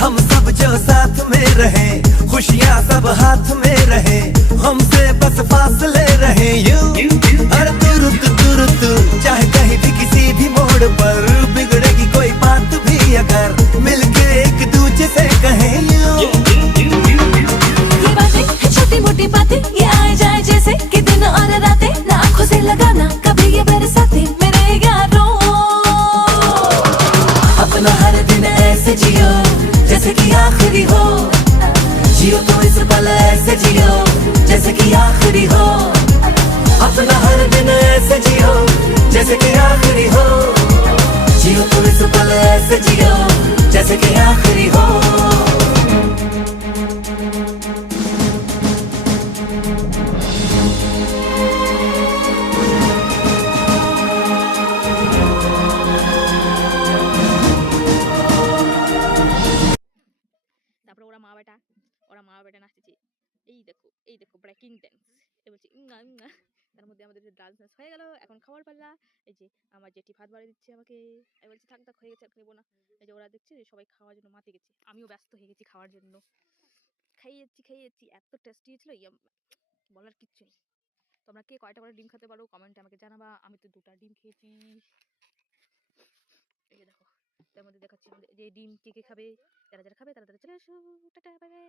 हम सब जो साथ में रहे, खुशियाँ सब हाथ में रहे, हमसे बस फासले रहे यूं। हर तुरुत चाहे कहीं भी किसी भी मोड़ पर बिगड़ेगी कोई बात भी अगर मिलके एक दूजे से कहे यूं। ये बातें है छोटी मोटी बातें, ये आए जाए जैसे कि दिन और रातें, ना आंखों से लगाना कभी ये बरसाते मेरे यारों। अपना हर दिन ऐसे जियो जैसे कि आखिरी हो, जियो तो इस पल ऐसे जियो जैसे कि आखिरी हो। अपना हर दिन ऐसे जियो जैसे कि आखिरी हो, जियो तो इस पल ऐसे जियो जैसे कि आखिरी हो। তারপরে ওরা মা বেটা নাচতেছে। এই দেখো ব্রেকিং ড্যান্স। এ বলছে ইঙ্গা ইঙ্গা। তার মধ্যে আমাদের ডান্স নাচ হয়ে গেল। এখন খাওয়ার পাল্লা। এই যে আমার জেঠি ভাত বাড়ি দিচ্ছে আমাকে। আমি বলছি থাক থাক হয়ে গেছে, আর নেবো না। এই যে ওরা দেখছে যে সবাই খাওয়ার জন্য মাতি গেছে, আমিও ব্যস্ত হয়ে গেছি খাওয়ার জন্য। খাইয়ে যাচ্ছি এত টেস্টি হয়েছিল, বলার কিচ্ছু নেই। তোমরা কে কয়টা করে ডিম খেতে পারো কমেন্টে আমাকে জানাবা। আমি তো 2টা ডিম খেয়েছি। এই যে দেখো, তার মধ্যে দেখাচ্ছি যে ডিম কে কে খাবে। যারা যারা খাবে তারা তারা চলে আসো। Tata bye bye.